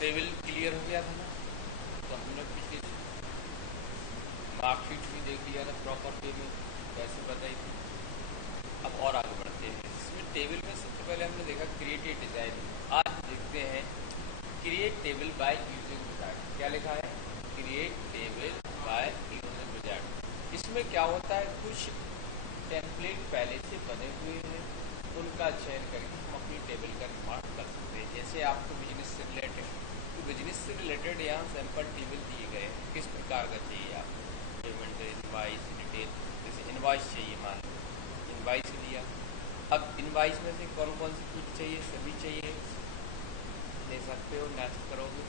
Table clear हो गया था ना, तो हमने पिछले मार्कशीट भी देख लिया था प्रॉपर वे में कैसे बताई थी। अब और आगे बढ़ते हैं। इसमें टेबल में सबसे पहले हमने देखा क्रिएट ए डिजाइन। आज देखते हैं create table by using wizard. क्या लिखा है? Create table by using wizard. इसमें क्या होता है, कुछ टेम्पलेट पहले से बने हुए हैं, उनका चयन करके हम अपनी टेबल का निर्माण कर सकते हैं। जैसे आपको बिजनेस से रिलेटेड, तो बिजनेस से रिलेटेड यहाँ सैंपल टेबल दिए गए हैं, किस प्रकार का चाहिए आपको, पेमेंट, इनवाइस, डिटेल। जैसे इनवाइस चाहिए, मान लो इनवाइस लिया। अब इनवाइस में से कौन कौन सी फील्ड चाहिए, सभी चाहिए, ले सकते हो। नेक्स्ट करोगे,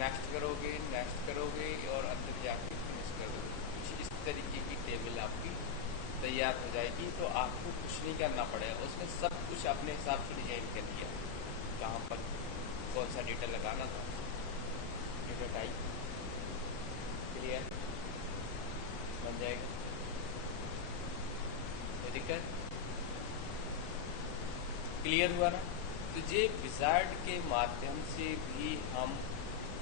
नेक्स्ट करोगे, नेक्स्ट करोगे और अंदर जाके फिनिश कर दोगे। कुछ इस तरीके की टेबल आपकी तैयार हो जाएगी। तो आपको कुछ नहीं करना पड़ेगा, उसने सब कुछ अपने हिसाब से डिजाइन कर दिया। कहाँ पर कौन सा डेटा लगाना था, डेटा टाइप क्लियर बन जाएगा, कोई दिक्कत? क्लियर हुआ ना? तो ये विजार्ड के माध्यम से भी हम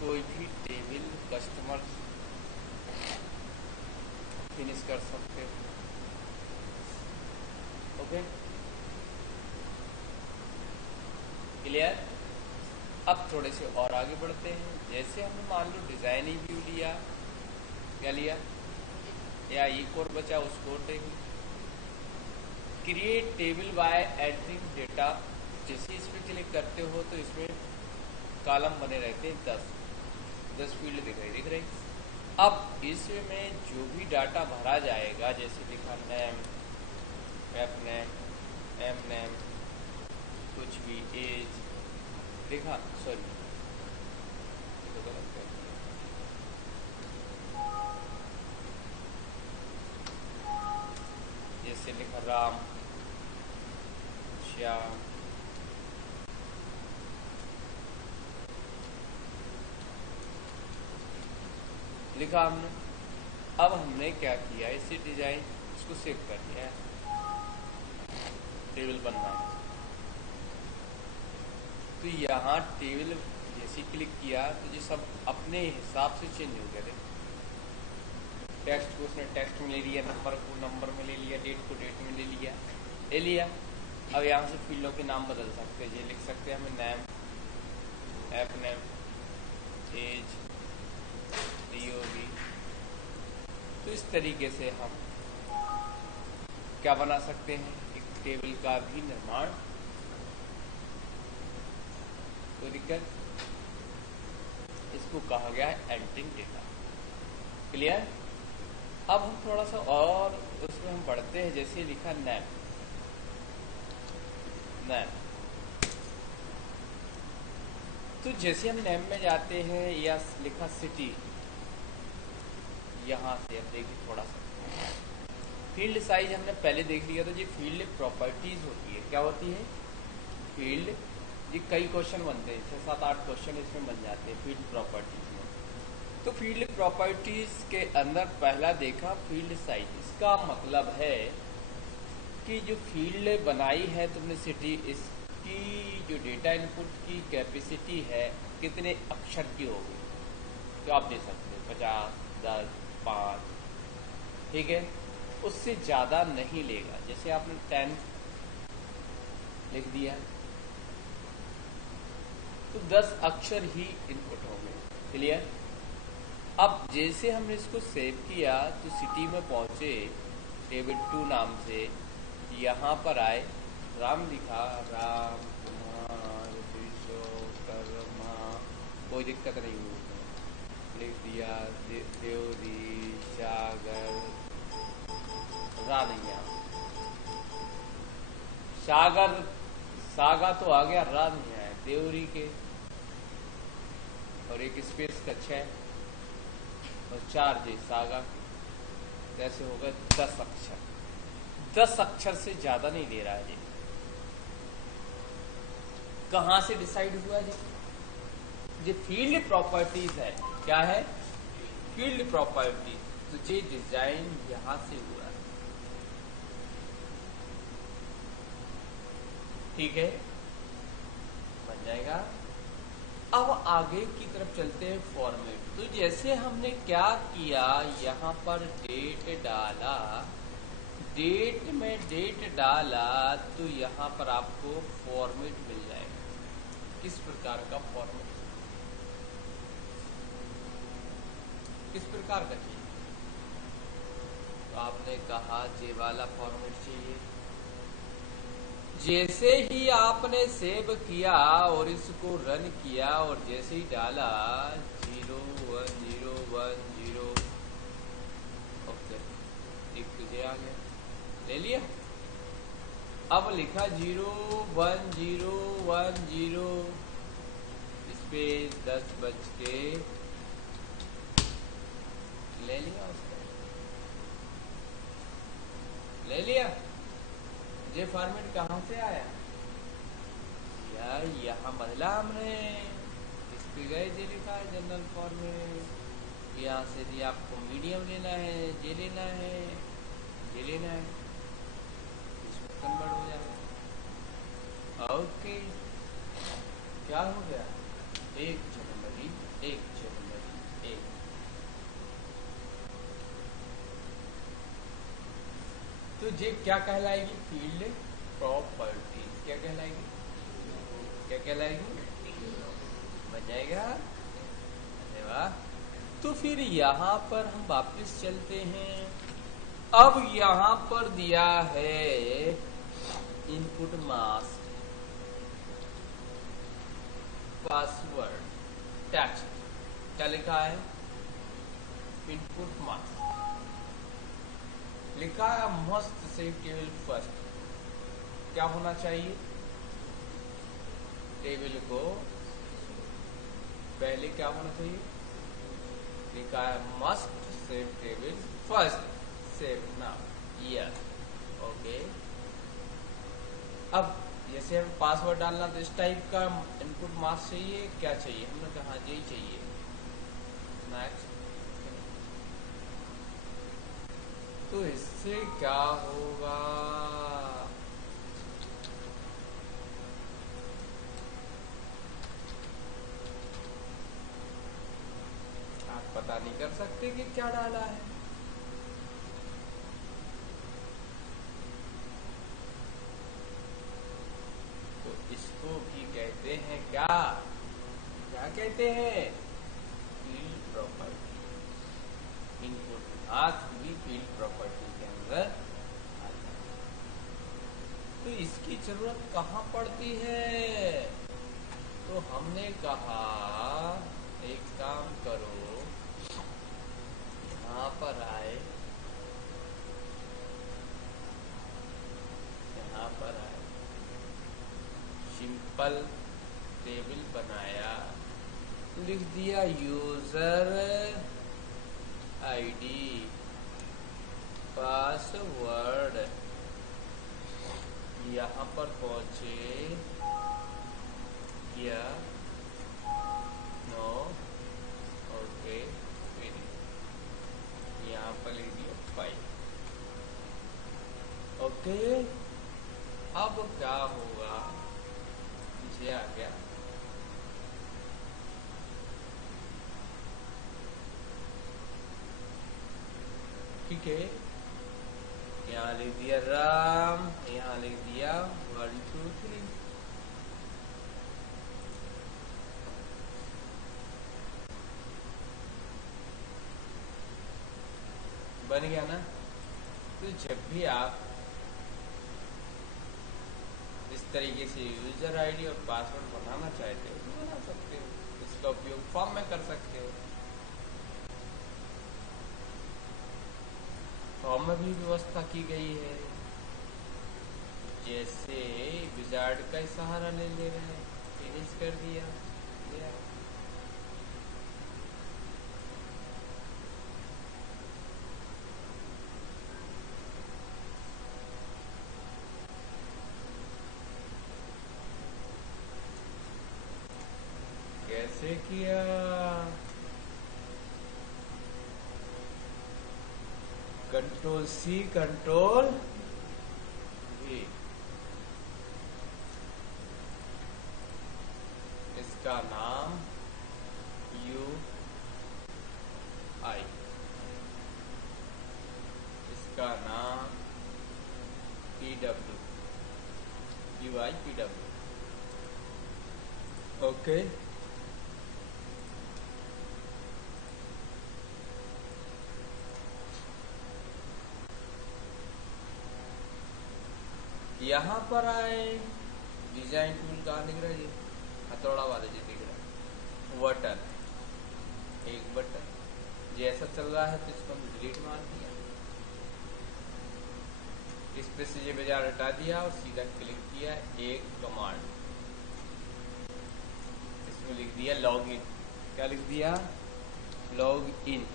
कोई भी टेबल कस्टमर फिनिश कर सकते हो। Okay, clear? अब थोड़े से और आगे बढ़ते हैं। जैसे हमने मान लो डिजाइनिंग व्यू लिया, क्या लिया, या एक और बचा, उसको और देख लो। Create table by entering data. जैसे इस पर क्लिक करते हो तो इसमें कॉलम बने रहते हैं, 10 फील्ड दिख रही। अब इसमें जो भी डाटा भरा जाएगा, जैसे लिखा name, F name, M name, कुछ भी, एज लिखा, सॉरी तो गलत कर दिया, जैसे लिखा राम, श्याम, लिखा हमने। अब हमने क्या किया, इसे डिजाइन, इसको सेव कर दिया, टेबल बनना है। तो यहाँ टेबल जैसे क्लिक किया तो ये सब अपने हिसाब से चेंज हो गया। देखो, टेक्स्ट को उसने टेक्स्ट में ले लिया, नंबर को नंबर में ले लिया, डेट को डेट में ले लिया। अब यहाँ से फील्डों के नाम बदल सकते हैं। ये लिख सकते हैं हमें name, F name, age, DOB. तो इस तरीके से हम क्या बना सकते हैं, एक टेबल का भी निर्माण। कोई दिक्कत? इसको कहा गया है एंटरिंग डेटा। क्लियर? अब हम थोड़ा सा और उसमें हम बढ़ते हैं। जैसे लिखा नेम, नेम, तो जैसे हम नेम में जाते हैं, या लिखा सिटी, यहां से अब देखिए थोड़ा सा फील्ड साइज हमने पहले देख लिया। तो ये फील्ड प्रॉपर्टीज होती है। क्या होती है? फील्ड। ये कई क्वेश्चन बनते हैं, 6-7-8 क्वेश्चन इसमें बन जाते हैं फील्ड प्रॉपर्टीज में। तो फील्ड प्रॉपर्टीज के अंदर पहला देखा फील्ड साइज। इसका मतलब है कि जो फील्ड बनाई है तुमने सिटी, इसकी जो डेटा इनपुट की कैपेसिटी है कितने अक्षर की होगी, तो आप दे सकते हो 50, 10, 5, ठीक है। उससे ज्यादा नहीं लेगा। जैसे आपने 10 लिख दिया तो 10 अक्षर ही इनपुट होंगे। क्लियर? अब जैसे हमने इसको सेव किया तो सिटी में पहुंचे, टेबल 2 नाम से, यहाँ पर आए, राम लिखा, राम कुमार विश्वकर्मा, कोई दिक्कत नहीं हुई, लिख दिया देवरी, सागर, रानिया, सागर, सागा तो आ गया, रा नहीं आया, देवरी के, और एक स्पेस का 6 और 4 जे सागा, कैसे होगा 10 अक्षर। 10 अक्षर से ज्यादा नहीं ले रहा है ये। कहां से डिसाइड हुआ ये फील्ड प्रॉपर्टीज है। क्या है? Field property. तो ये डिजाइन यहां से हुआ है, ठीक है, बन जाएगा। अब आगे की तरफ चलते हैं फॉर्मेट। तो जैसे हमने क्या किया, यहाँ पर डेट डाला, डेट में डेट डाला तो यहाँ पर आपको फॉर्मेट मिल जाएगा। किस प्रकार का फॉर्मेट, किस प्रकार का चाहिए? तो आपने कहा जे वाला फॉर्मेट चाहिए। जैसे ही आपने सेव किया और इसको रन किया और जैसे ही डाला 01010, ओके, एक तुझे आ गया, ले लिया। अब लिखा 01010, इस पे 10 बज के ले लिया, उसका ले लिया। ये फॉर्मेट कहाँ से आया यार? यहाँ बदला हमने, इस पे गए, जे लिखा है जनरल फॉर्मेट। यहाँ से जी आपको मीडियम लेना है, जे लेना है, जे लेना है, इसमें कन्वर्ट हो जाएगा। ओके, क्या हो गया? 1 जनवरी 1 जनवरी 1। तो ये क्या कहलाएगी? Field property. क्या कहलाएगी? क्या कहलाएगी? बन जाएगा। अरे वाह। तो फिर यहाँ पर हम वापस चलते हैं। अब यहाँ पर दिया है इनपुट मास्क, पासवर्ड, टेक्स्ट। क्या लिखा है? इनपुट मास्क लिखा है। Must say table first. क्या होना चाहिए? टेबल को पहले क्या होना चाहिए? लिखा है must save table first, save now, yes, okay. अब जैसे हम पासवर्ड डालना, तो इस टाइप का इनपुट मास्क चाहिए। क्या चाहिए? हमने कहा यही चाहिए। नेक्स्ट। तो इससे क्या होगा? आप पता नहीं कर सकते कि क्या डाला है। तो इसको भी कहते हैं क्या? क्या कहते हैं? Field property. इनपुट मास्क भी फील्ड प्रॉपर्टी के अंदर आता है। तो इसकी जरूरत कहाँ पड़ती है? तो हमने कहा एक काम करो, यहाँ पर आए, यहाँ पर आए, सिंपल टेबल बनाया, लिख दिया यूजर आईडी, पासवर्ड, यहाँ पर पहुंचे, किया, नो, ओके, यहाँ पर लिख दिया 5, ओके। अब क्या होगा? ये आ गया, ठीक है। यहाँ लिख दिया राम, यहाँ लिख दिया 1 2 3। बन गया ना? तो जब भी आप इस तरीके से यूजर आईडी और पासवर्ड बनाना चाहते हो तो बना सकते हो। इसका उपयोग फॉर्म में कर सकते हो। फॉर्म में भी व्यवस्था की गई है। जैसे विजार्ड का सहारा ले रहे हैं, फिनिश कर दिया, कैसे किया? Control C, control V. इसका नाम पी डब्ल्यू ओके। यहाँ पर आए डिजाइन टूल कहाँ दिख रहा है, ये हथौड़ा वाले जो दिख रहा है, बटन, एक बटन जैसा चल रहा है तो इसको हम डिलीट मार दिया, इस पे से ये बाजार हटा दिया और सीधा क्लिक किया एक कमांड, इसमें लिख दिया लॉग इन। क्या लिख दिया? Log in.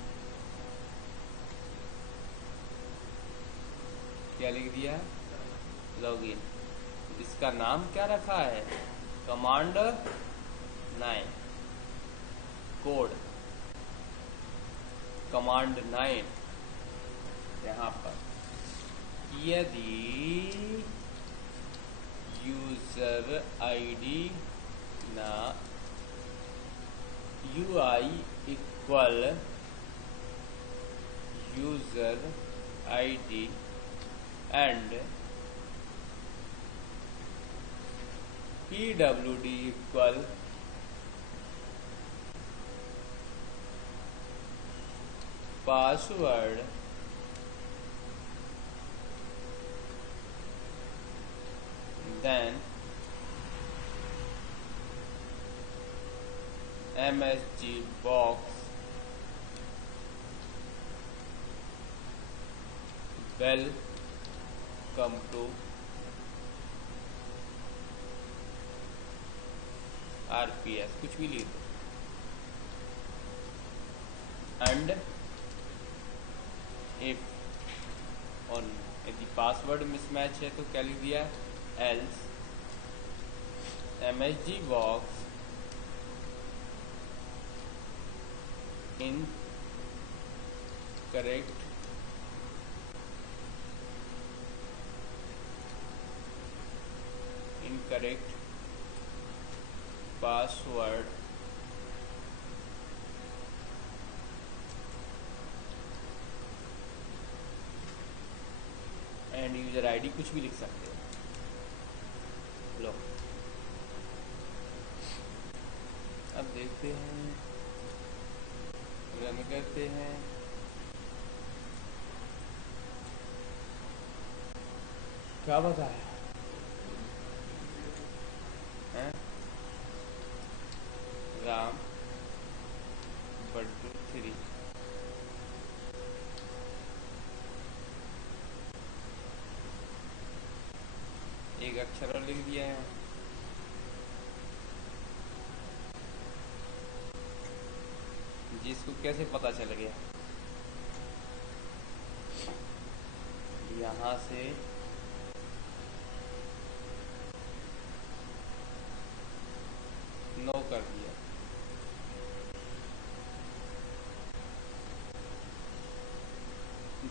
क्या लिख दिया? Log in. इसका नाम क्या रखा है? Command 9 code, command 9। यहाँ पर यदि यूजर आईडी ना UI equal user ID and PWD equal password then MSG box welcome to RPS, कुछ भी लिख दो। एंड इफ और यदि पासवर्ड मिसमैच है तो क्या लिख दिया? Else MSG box in correct password and user ID, कुछ भी लिख सकते हो। लो अब देखते हैं, रन करते हैं। क्या बताया है? राम बड्डू 3 एक अक्षर और लिख दिया है। जिसको कैसे पता चल गया? यहाँ से नो कर दिया।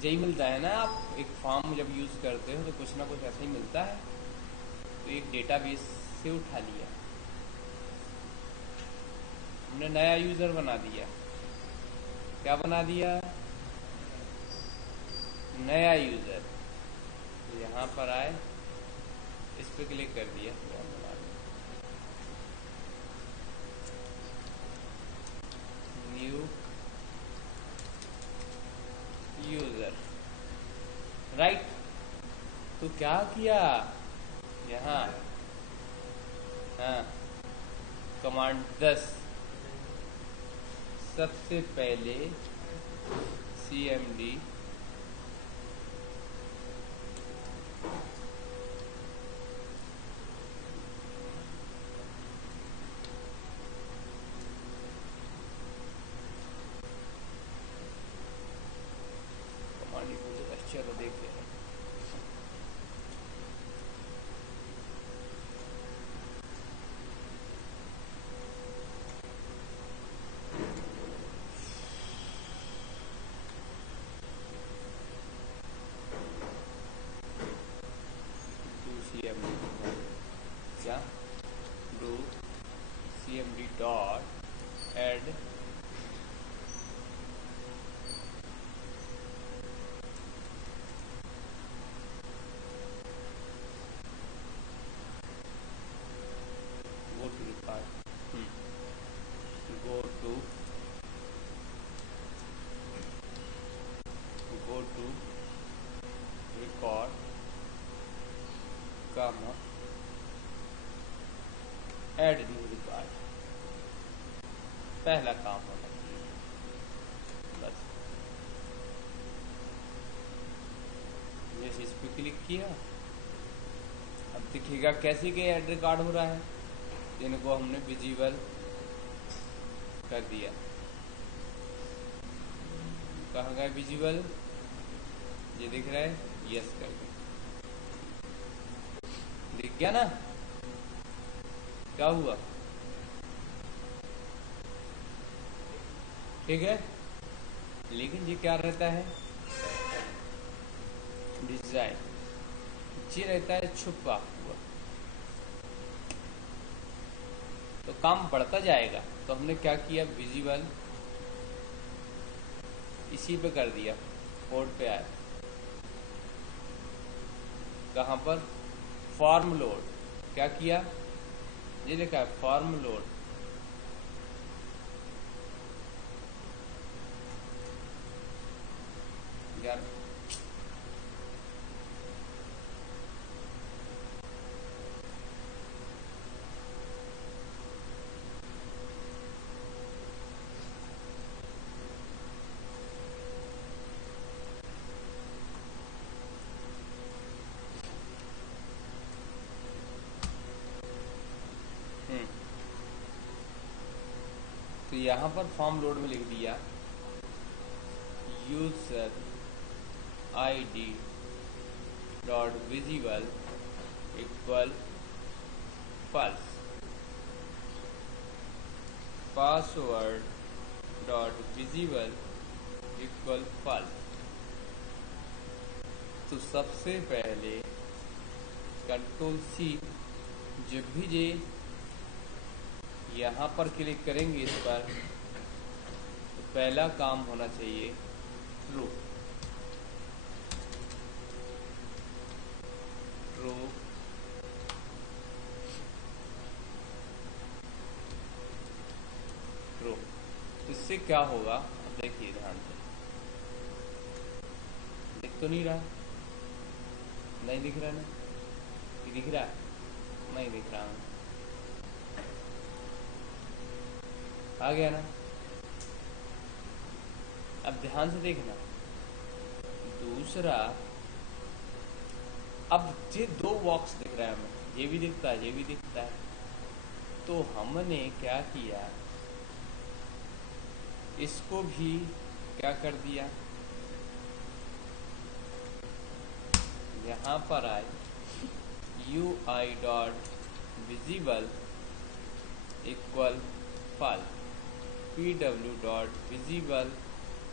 यही मिलता है ना, आप एक फॉर्म जब यूज करते हो तो कुछ ना कुछ ऐसा ही मिलता है। तो एक डेटाबेस से उठा लिया, हमने नया यूजर बना दिया। क्या बना दिया? नया यूजर। तो यहाँ पर आए, इस पे क्लिक कर दिया, न्यू यूजर, राइट। तो क्या किया यहाँ? हाँ, कमांड 10 सबसे पहले CMD चलो देखते हैं। CMD क्या? do CMD dot add comma add new record, पहला काम होना चाहिए बस। जैसे इस पर क्लिक किया, अब दिखेगा कैसे कि ऐड रिकॉर्ड हो रहा है। इनको हमने विजिबल कर दिया। कहाँ गया विजिबल, ये दिख रहा है, यस कर दिया, दिख गया ना। क्या हुआ, ठीक है। लेकिन ये क्या रहता है, डिजाइन, ये रहता है छुपा हुआ, तो काम बढ़ता जाएगा। तो हमने क्या किया, विजिबल इसी पे कर दिया, कोड पे आया, कहाँ पर, फॉर्म लोड, क्या किया, ये लिखा है फॉर्म लोड, यार तो यहाँ पर फॉर्म लोड में लिख दिया user ID dot visible equal false, password dot visible equal false. तो सबसे पहले कंट्रोल C, जब भी ये यहाँ पर क्लिक करेंगे इस पर, तो पहला काम होना चाहिए ट्रू, ट्रू, ट्रू। इससे क्या होगा, अब देखिए ध्यान से, दिख तो नहीं रहा, नहीं दिख रहा ना, ये दिख रहा, नहीं दिख रहा, आ गया ना। अब ध्यान से देखना, दूसरा, अब ये दो बॉक्स दिख रहा है हमें, ये भी दिखता है, ये भी दिखता है। तो हमने क्या किया, इसको भी क्या कर दिया, यहाँ पर आए UI dot visible equal false, PW dot visible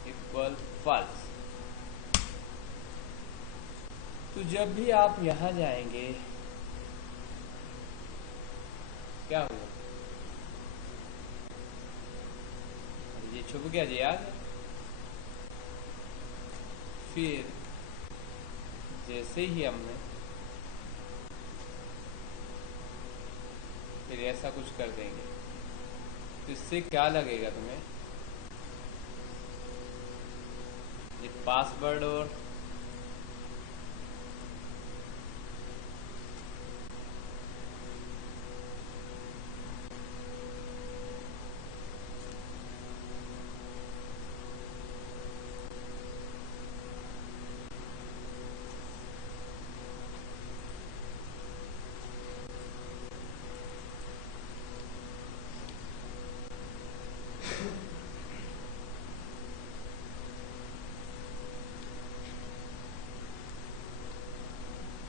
equal false. तो जब भी आप यहाँ जाएंगे, क्या हुआ, ये छुप गया, ये आ गया। फिर जैसे ही हमने फिर ऐसा कुछ कर देंगे, तो इससे क्या लगेगा तुम्हें, ये पासवर्ड और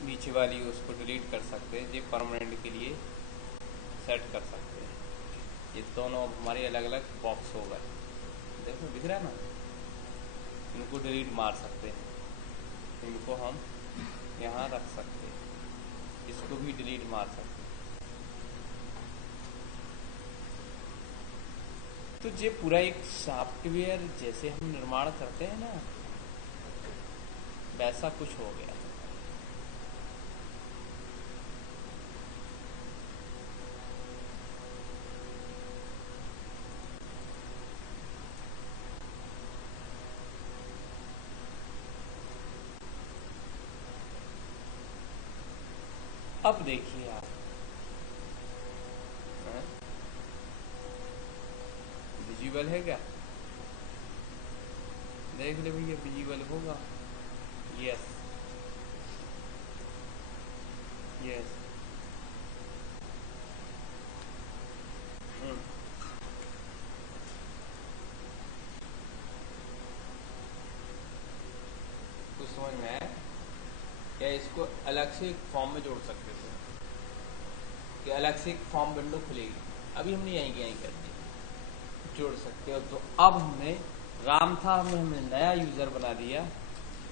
नीचे वाली उसको डिलीट कर सकते हैं, ये परमानेंट के लिए सेट कर सकते हैं। ये दोनों हमारे अलग अलग बॉक्स हो गए, देखो दिख रहा है ना, इनको डिलीट मार सकते हैं, इनको हम यहाँ रख सकते हैं, इसको भी डिलीट मार सकते हैं। तो ये पूरा एक सॉफ्टवेयर जैसे हम निर्माण करते हैं ना, वैसा कुछ हो गया। अब देखिए आप, विजुअल है क्या? देख ले भैया, विजुअल होगा। Yes yes. तो समझ में आया क्या? इसको अलग से एक फॉर्म में जोड़ सकते थे कि अलग से एक फॉर्म विंडो खुलेगी। अभी हमने यहीं करके जोड़ सकते हो। तो अब हमने राम था, हमने नया यूजर बना दिया,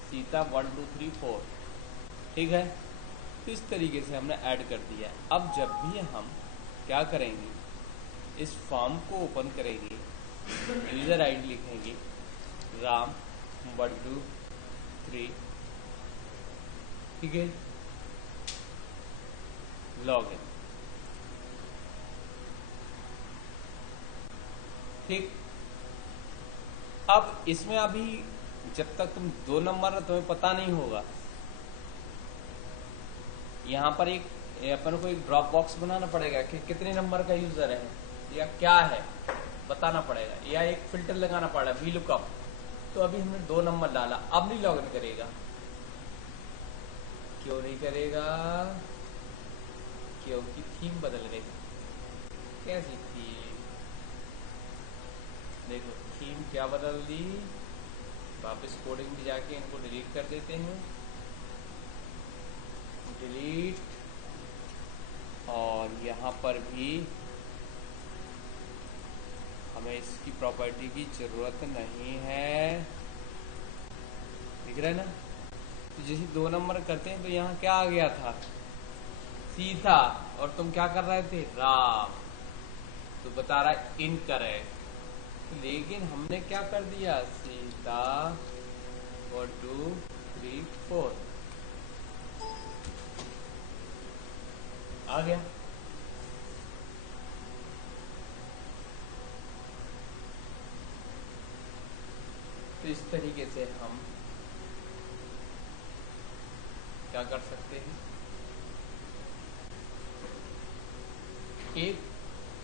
सीता 1 2 3 4, ठीक है। तो इस तरीके से हमने ऐड कर दिया। अब जब भी हम क्या करेंगे, इस फॉर्म को ओपन करेंगे, यूजर आईडी लिखेंगे राम 1 2 3, ठीक है, लॉगिन, ठीक। अब इसमें अभी जब तक तुम 2 नंबर तुम्हें पता नहीं होगा, यहाँ पर एक अपन को एक ड्रॉप बॉक्स बनाना पड़ेगा कि कितने नंबर का यूजर है या क्या है बताना पड़ेगा, या एक फिल्टर लगाना पड़ेगा VLOOKUP। तो अभी हमने 2 नंबर डाला, अब नहीं लॉगिन करेगा। क्यों नहीं करेगा? क्योंकि थीम बदल गई। कैसी थीम? देखो थीम क्या बदल दी। वापस कोडिंग में जाके इनको डिलीट कर देते हैं, डिलीट, और यहाँ पर भी हमें इसकी प्रॉपर्टी की जरूरत नहीं है, दिख रहा है ना। तो जैसे 2 नंबर करते हैं तो यहाँ क्या आ गया था, सीता, और तुम क्या कर रहे थे, राम, तो बता रहा है इनकरेक्ट। लेकिन हमने क्या कर दिया, सीता 1 2 3 4 आ गया। तो इस तरीके से हम क्या कर सकते हैं, एक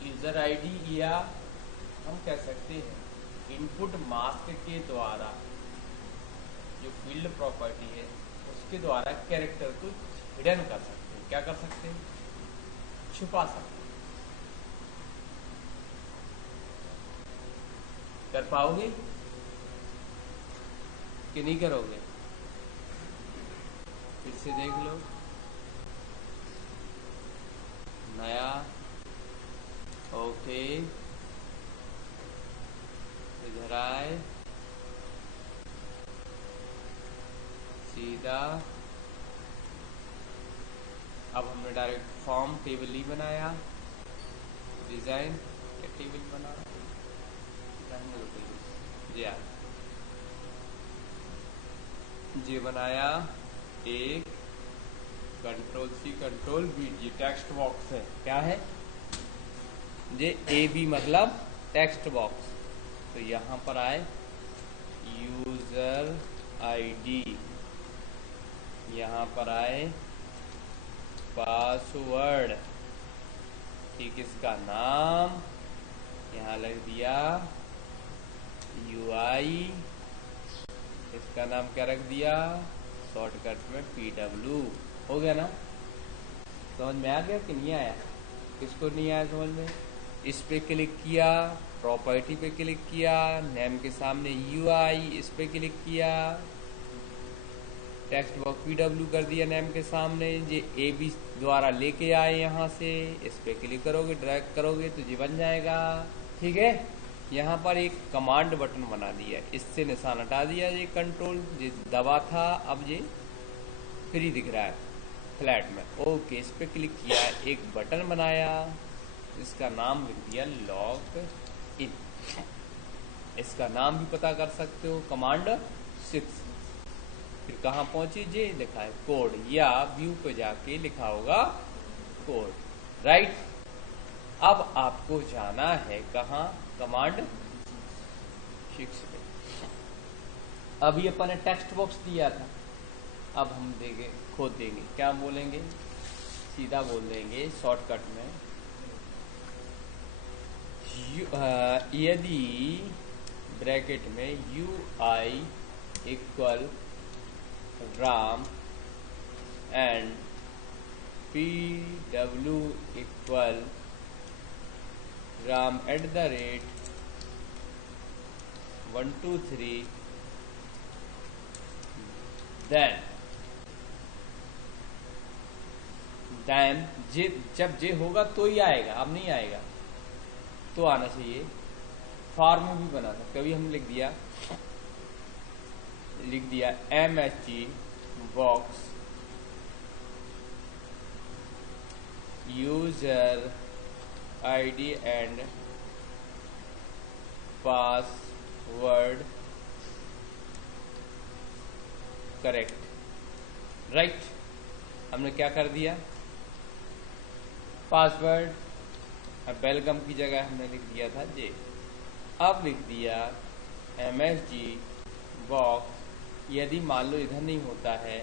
यूजर आईडी, या हम कह सकते हैं इनपुट मास्क के द्वारा जो फील्ड प्रॉपर्टी है उसके द्वारा कैरेक्टर को हिडन कर सकते हैं। क्या कर सकते हैं, छुपा सकते हैं। कर पाओगे कि नहीं करोगे? फिर से देख लो, नया, ओके, इधर आए, सीधा। अब हमने डायरेक्ट फॉर्म टेबल ही बनाया, डिजाइन या टेबल बना जी बनाया, एक Ctrl+C Ctrl+V, ये टेक्स्ट बॉक्स है। क्या है ये? AB मतलब टेक्स्ट बॉक्स। तो यहाँ पर आए यूजर आईडी, यहाँ पर आए पासवर्ड, ठीक, इसका नाम यहाँ लग दिया UI, इसका नाम क्या रख दिया, शॉर्टकट में PW। हो गया ना? समझ में आ गया कि नहीं आया? किसको नहीं आया समझ में? इस पे क्लिक किया, प्रॉपर्टी पे क्लिक किया, नेम के सामने UI, इस पे क्लिक किया, टेक्स्ट बॉक्स PW कर दिया नेम के सामने, ये AB द्वारा लेके आए यहाँ से, इस पे क्लिक करोगे, ड्रैग करोगे तो ये बन जाएगा, ठीक है। यहाँ पर एक कमांड बटन बना दिया, इससे निशान हटा दिया, ये कंट्रोल ये दबा था, अब ये फ्री दिख रहा है फ्लैट में, ओके। इस पे क्लिक किया, एक बटन बनाया, इसका नाम लिख दिया लॉग इन। इसका नाम भी पता कर सकते हो, कमांड 6। फिर कहाँ पहुंचे, जे लिखा है कोड, या व्यू पे जाके लिखा होगा कोड, राइट। अब आपको जाना है कहाँ, कमांड 6 पे। अभी अपन ने टेक्स्ट बॉक्स दिया था, अब हम देंगे, खोद देंगे, क्या बोलेंगे, सीधा बोल देंगे शॉर्टकट में, यदि ब्रैकेट में UI equal Ram and PW equal Ram @ 1 2 3, then जब जे होगा तो ही आएगा, अब नहीं आएगा तो आना चाहिए। फॉर्म भी बना था, कभी हम लिख दिया MSG box user ID and password correct, right. हमने क्या कर दिया, पासवर्ड, अब वेलकम की जगह हमने लिख दिया था जे। अब लिख दिया MSG बॉक्स, यदि मान लो इधर नहीं होता है,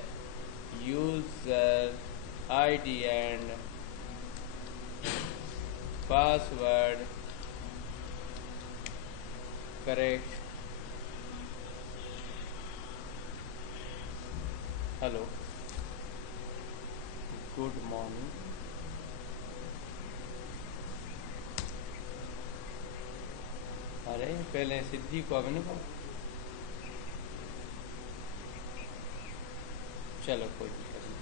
user ID and password correct. Hello, good morning. अरे पहले सिद्धि को अभिनव को, चलो कोई दिक्कत नहीं।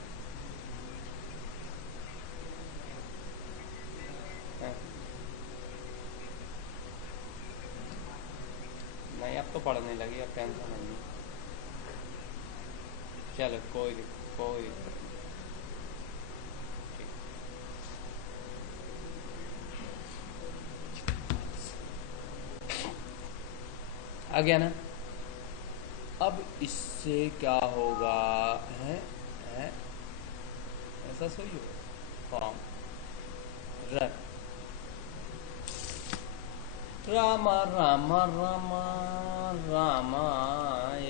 हाँ। नहीं अब तो पढ़ने लगी, अब टेंशन नहीं। चलो कोई दिक्कत नहीं। आ गया ना। अब इससे क्या होगा, है ऐसा सही होगा, फॉर्म रन रामा रामा रामा रामा @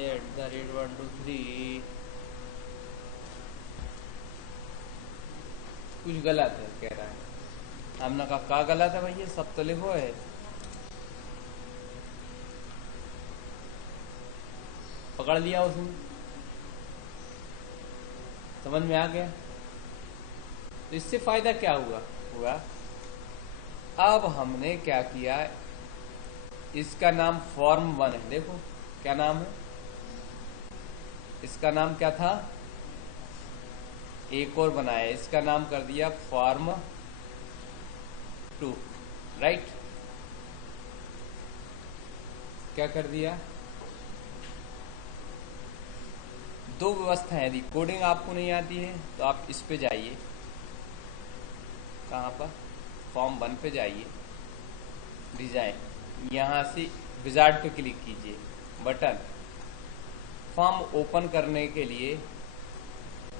1 2 3। कुछ गलत है कह रहा है। हमने कहा क्या गलत है भैया, सब तो लिखो है। पकड़ लिया उसने, समझ में आ गया। तो इससे फायदा क्या हुआ, अब हमने क्या किया, इसका नाम फॉर्म 1 है। देखो क्या नाम है, इसका नाम क्या था, एक और बनाया, इसका नाम कर दिया फॉर्म 2, राइट। क्या कर दिया, दो व्यवस्था है। यदि कोडिंग आपको नहीं आती है तो आप इस पे जाइए, कहाँ पर, फॉर्म 1 पे जाइए, डिजाइन, यहाँ से विजार्ड पे क्लिक कीजिए, बटन, फॉर्म ओपन करने के लिए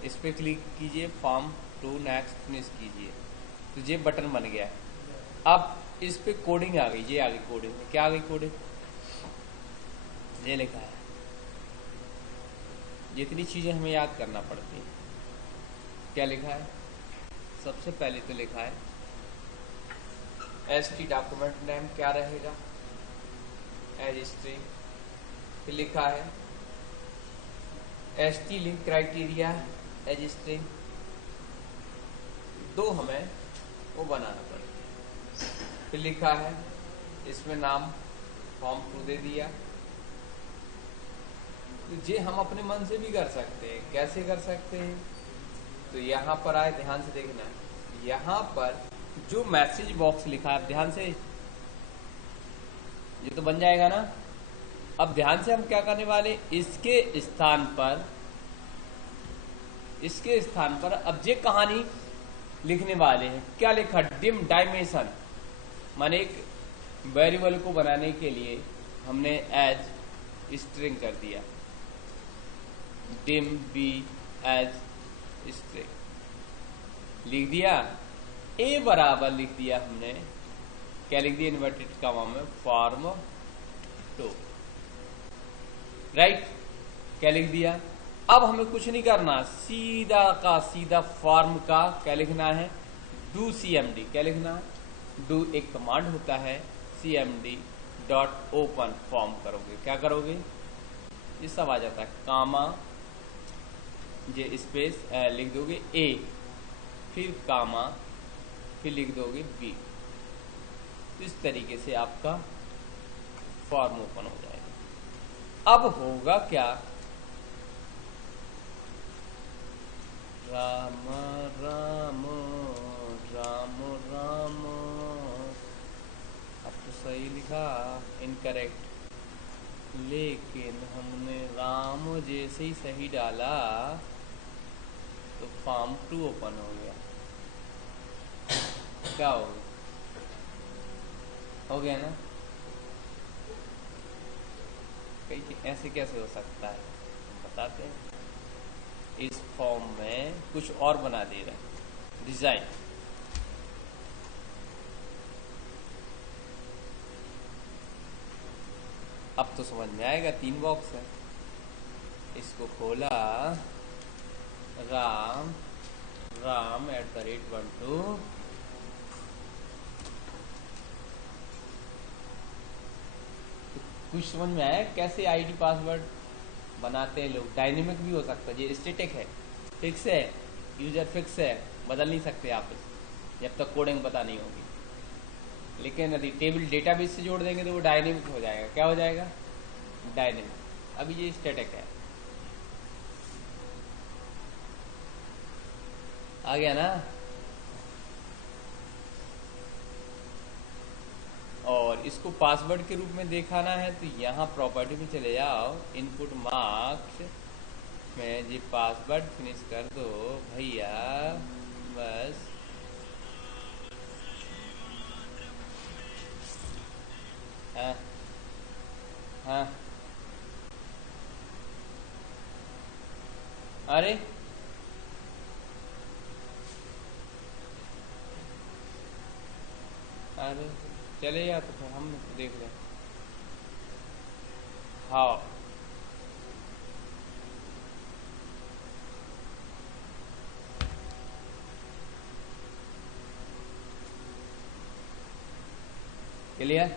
इस पे क्लिक कीजिए, फॉर्म 2 नेक्स्ट फिनिश कीजिए, तो ये बटन बन गया। अब इस पे कोडिंग आ गई, ये आ गई कोडिंग। क्या आ गई कोडिंग, ये लिखा है। जितनी चीजें हमें याद करना पड़ती है, क्या लिखा है, सबसे पहले तो लिखा है ST डॉक्यूमेंट नेम क्या रहेगा, एज स्ट्रिंग। फिर लिखा है ST link criteria as string. दो हमें वो बनाना पड़ेगा। फिर लिखा है इसमें नाम फॉर्म 2 दे दिया। तो ये हम अपने मन से भी कर सकते हैं। कैसे कर सकते हैं, तो यहाँ पर आए, ध्यान से देखना, यहाँ पर जो मैसेज बॉक्स लिखा है, ध्यान से, ये तो बन जाएगा ना। अब ध्यान से हम क्या करने वाले, इसके स्थान पर अब ये कहानी लिखने वाले हैं। क्या लिखा, डिम डायमेंशन, माने एक वेरिएबल को बनाने के लिए हमने एज स्ट्रिंग कर दिया, डिम बी एज स्ट्रिंग लिख दिया। ए बराबर लिख दिया हमने, क्या लिख दिया, इन्वर्टेड कॉमा में फॉर्म 2, राइट। क्या लिख दिया, अब हमें कुछ नहीं करना, सीधा का सीधा फॉर्म का क्या लिखना है, डू cmd। क्या लिखना है, डू एक कमांड होता है, cmd डॉट ओपन फॉर्म करोगे, क्या करोगे, ये सब आ जाता है, कामा जे स्पेस लिख दोगे a, फिर कामा, फिर लिख दोगे b। इस तरीके से आपका फॉर्म ओपन हो जाएगा। अब होगा क्या, राम राम राम राम, अब तो सही लिखा, इनकरेक्ट, लेकिन हमने राम जैसे ही सही डाला तो फॉर्म 2 ओपन हो गया। क्या हो गया, हो गया ना, कहीं ऐसे कैसे हो सकता है, हम बताते हैं। इस फॉर्म में कुछ और बना दे रहा है, डिजाइन। अब तो समझ में आएगा, 3 बॉक्स है, इसको खोला, राम राम @12, कुछ समझ में आया कैसे आईडी पासवर्ड बनाते हैं लोग। डायनेमिक भी हो सकता है, ये स्टैटिक है, फिक्स है, यूजर फिक्स है, बदल नहीं सकते आप इसे जब तक कोडिंग पता नहीं होगी। लेकिन यदि टेबल डेटाबेस से जोड़ देंगे तो वो डायनेमिक हो जाएगा। क्या हो जाएगा, डायनेमिक। अभी ये स्टैटिक है, आ गया ना। और इसको पासवर्ड के रूप में दिखाना है तो यहाँ प्रॉपर्टी में चले जाओ, इनपुट मार्क्स में जी पासवर्ड फिनिश कर दो भैया, बस। हाँ हाँ, अरे अरे चले या तो फिर हम देख लें। हाँ, क्लियर।